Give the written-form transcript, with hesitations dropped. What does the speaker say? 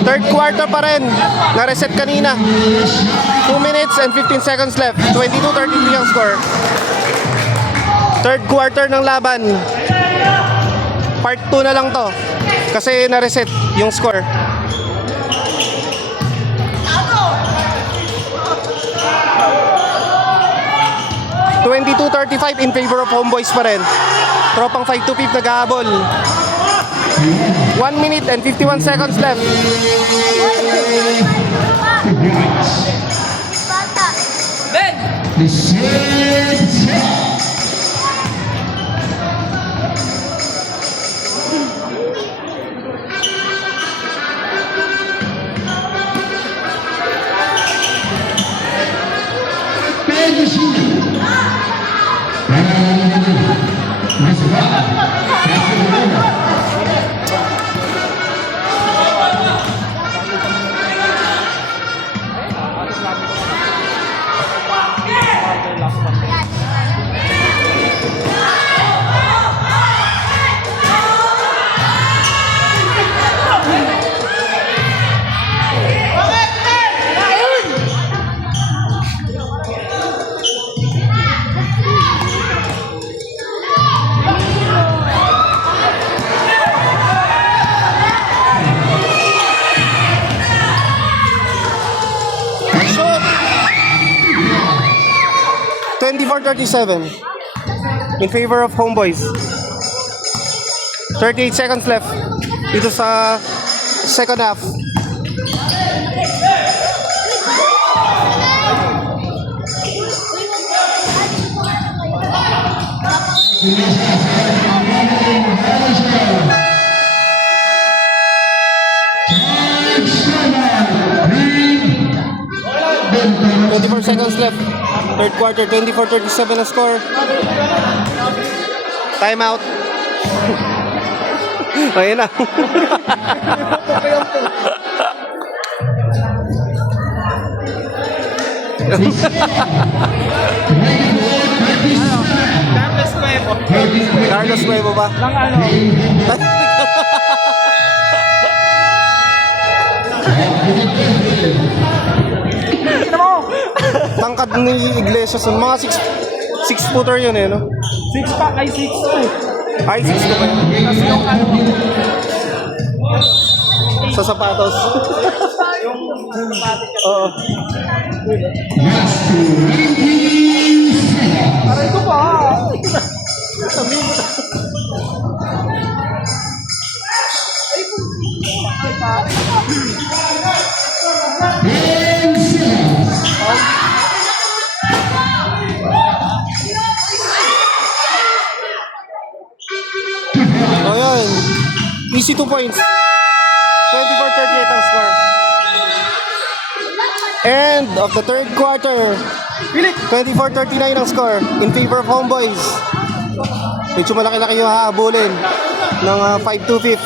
Third quarter pa rin. Na-reset kanina. 2 minutes and 15 seconds left. 22-33 ang score. Third quarter ng laban. Part 2 na lang to. Kasi na-reset yung score. (22-35) in favor of Homeboys pa rin. Tropang 5-5 nag-ahabol. 1 minute and 51 seconds left. Ben! Shoot! 24-37 in favor of Homeboys. 38 seconds left dito sa second half. (24 seconds left. Third quarter, 24-37 ang score. Timeout. Ayun na. Carlos Nuevo ba? Lang ano? Tangkad ni Iglesias, mga 6-footer yun eh, no? 6 pack ay 6 Ay, 6 ba yun? Kasi yung ano, Sa sapatos. yung Oo. aray ko pa. O yan. Easy 2 points. 24-38 ang score. End of the third quarter. 24-39 ang score in favor of Homeboys. Medyo malaki-laki yung hahabulin ng 5-5.